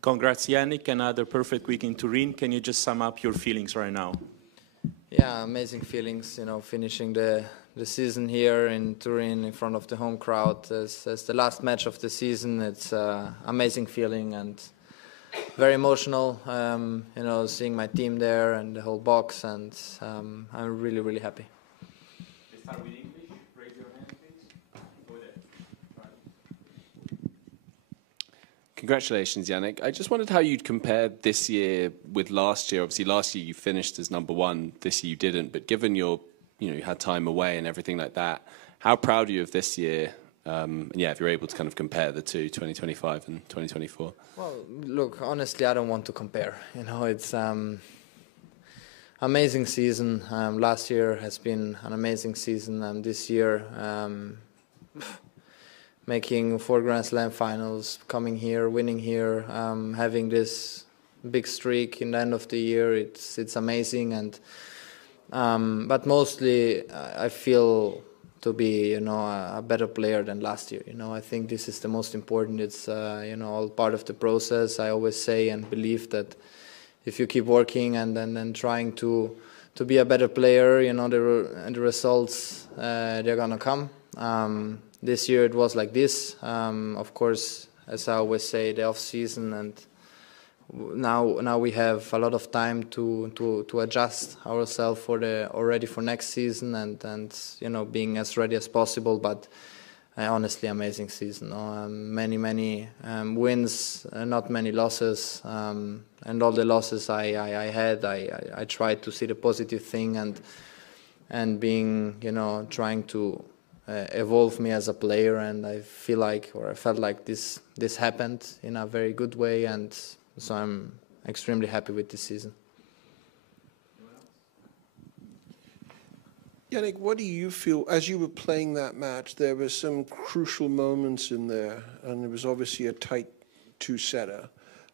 Congrats, Jannik, another perfect week in Turin. Can you just sum up your feelings right now? Yeah, amazing feelings, finishing the season here in Turin in front of the home crowd as the last match of the season. It's an amazing feeling and very emotional, seeing my team there and the whole box, and I'm really, really happy. Let's start with English. Raise your hand, please. Over there. Congratulations, Jannik. I just wondered how you'd compare this year with last year. Obviously, last year you finished as #1. This year you didn't. But given you had time away and everything like that, how proud are you of this year? And yeah, if you're able to kind of compare the two, 2025 and 2024. Well, look, honestly, I don't want to compare. It's amazing season. Last year has been an amazing season. This year, making 4 Grand Slam finals, coming here, winning here, having this big streak in the end of the year, it's amazing. And but mostly, I feel to be, a better player than last year. I think this is the most important. It's, all part of the process. I always say and believe that if you keep working and then trying to be a better player, the results, they're going to come. This year it was like this. Of course, as I always say, the off-season, and now we have a lot of time to adjust ourselves already for next season and being as ready as possible. But honestly, amazing season. Many wins, not many losses, and all the losses I had, I tried to see the positive thing and being trying to evolve me as a player, and I felt like this happened in a very good way, and so I'm extremely happy with this season. Jannik, what do you feel, as you were playing that match, there were some crucial moments in there, and it was obviously a tight 2-setter.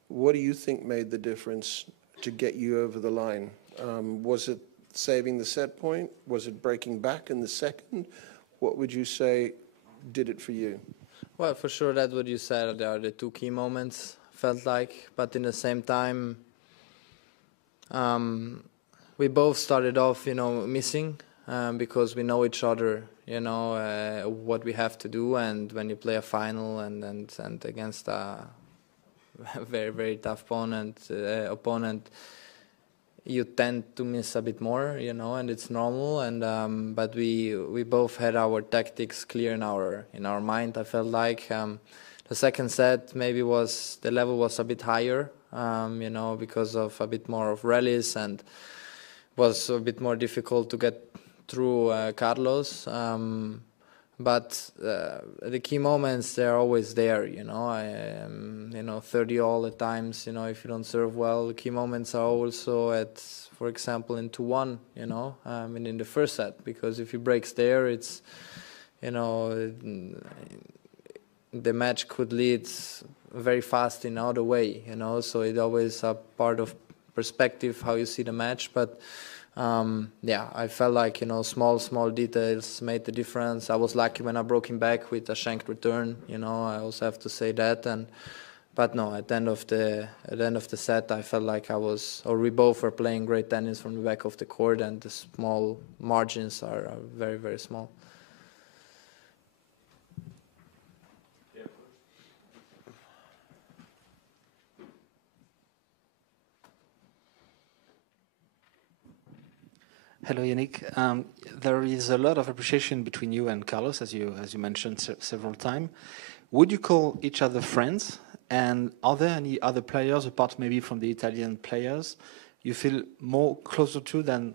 What do you think made the difference to get you over the line? Was it saving the set point? Was it breaking back in the second? What would you say did it for you? Well, for sure, that's what you said. There are the 2 key moments, felt like. But in the same time, we both started off, missing because we know each other, what we have to do. And when you play a final and against a very, very tough opponent, you tend to miss a bit more, and it's normal. And but we both had our tactics clear in our mind. I felt like the second set maybe the level was a bit higher, because of a bit more of rallies, and was a bit more difficult to get through Carlos. But the key moments, they're always there, 30 all at times, if you don't serve well. The key moments are also for example, in 2-1, in the first set, because if he breaks there, it's, the match could lead very fast in other way, so it's always a part of perspective how you see the match. But yeah, I felt like, small details made the difference. I was lucky when I broke him back with a shanked return, I also have to say that. But no, at the end of the set, I felt like we both were playing great tennis from the back of the court, and the small margins are very, very small. Hello, Jannik. There is a lot of appreciation between you and Carlos, as you mentioned several times. Would you call each other friends? And are there any other players, apart maybe from the Italian players, you feel more closer to than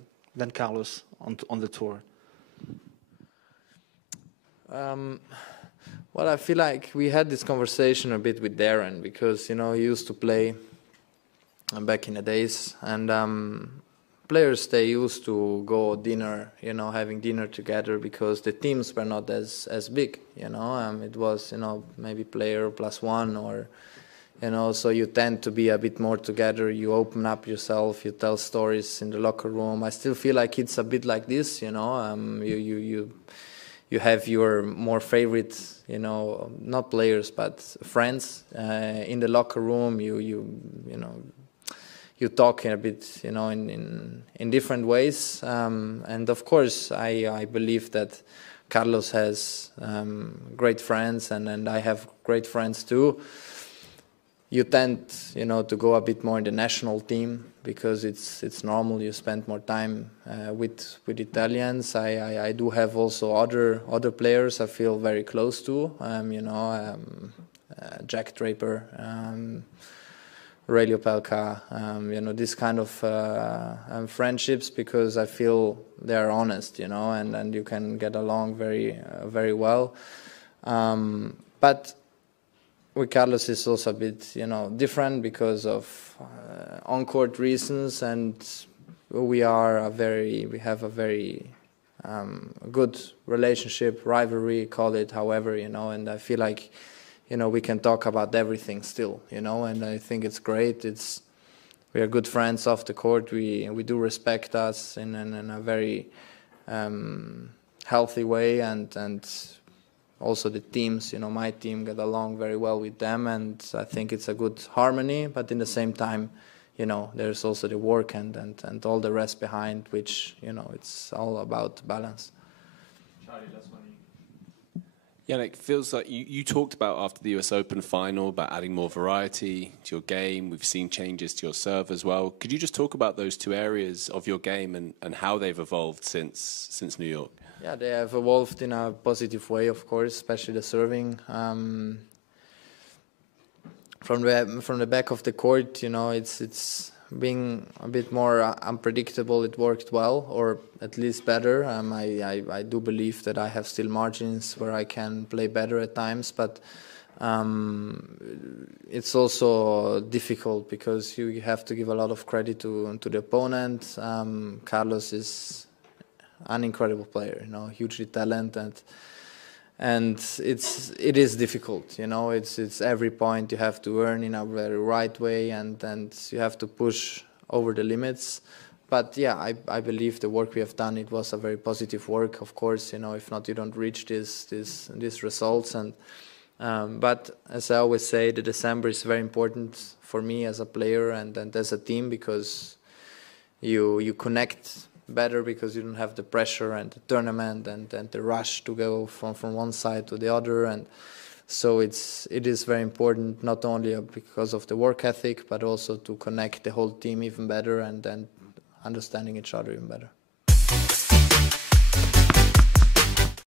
Carlos on the tour? Well, I feel like we had this conversation a bit with Darren, because he used to play back in the days, and players, they used to go dinner, having dinner together, because the teams were not as big, it was, maybe player plus one, or, so you tend to be a bit more together. You open up yourself, you tell stories in the locker room. I still feel like it's a bit like this, you you have your more favorite, not players but friends in the locker room. You talk in a bit, in different ways, and of course I believe that Carlos has great friends, and I have great friends too. You tend, to go a bit more in the national team because it's normal. You spend more time with Italians. I do have also other players I feel very close to. Jack Draper, Aurelio Pelka, this kind of friendships, because I feel they are honest, and you can get along very well. But with Carlos is also a bit, different because of on-court reasons, and we have a very good relationship, rivalry, call it however, and I feel like, we can talk about everything still, and I think it's great. We are good friends off the court. We do respect us in a very healthy way, and also the teams, my team get along very well with them, and I think it's a good harmony. But in the same time, there's also the work and all the rest behind, which, it's all about balance. Charlie, that's one. Jannik, feels like you talked about after the US Open final about adding more variety to your game. We've seen changes to your serve as well. Could you just talk about those two areas of your game and how they've evolved since New York? Yeah, they have evolved in a positive way, of course, especially the serving. From the back of the court, it's being a bit more unpredictable. It worked well, or at least better. I do believe that I have still margins where I can play better at times, but it's also difficult because you have to give a lot of credit to the opponent. Carlos is an incredible player, hugely talented, and it is difficult. It's every point you have to earn in a very right way, and you have to push over the limits. But yeah, I believe the work we have done, it was a very positive work. Of course, if not, you don't reach these results. And but as I always say, the December is very important for me as a player and as a team, because you connect better, because you don't have the pressure and the tournament and the rush to go from one side to the other. And so it is very important, not only because of the work ethic, but also to connect the whole team even better and then understanding each other even better.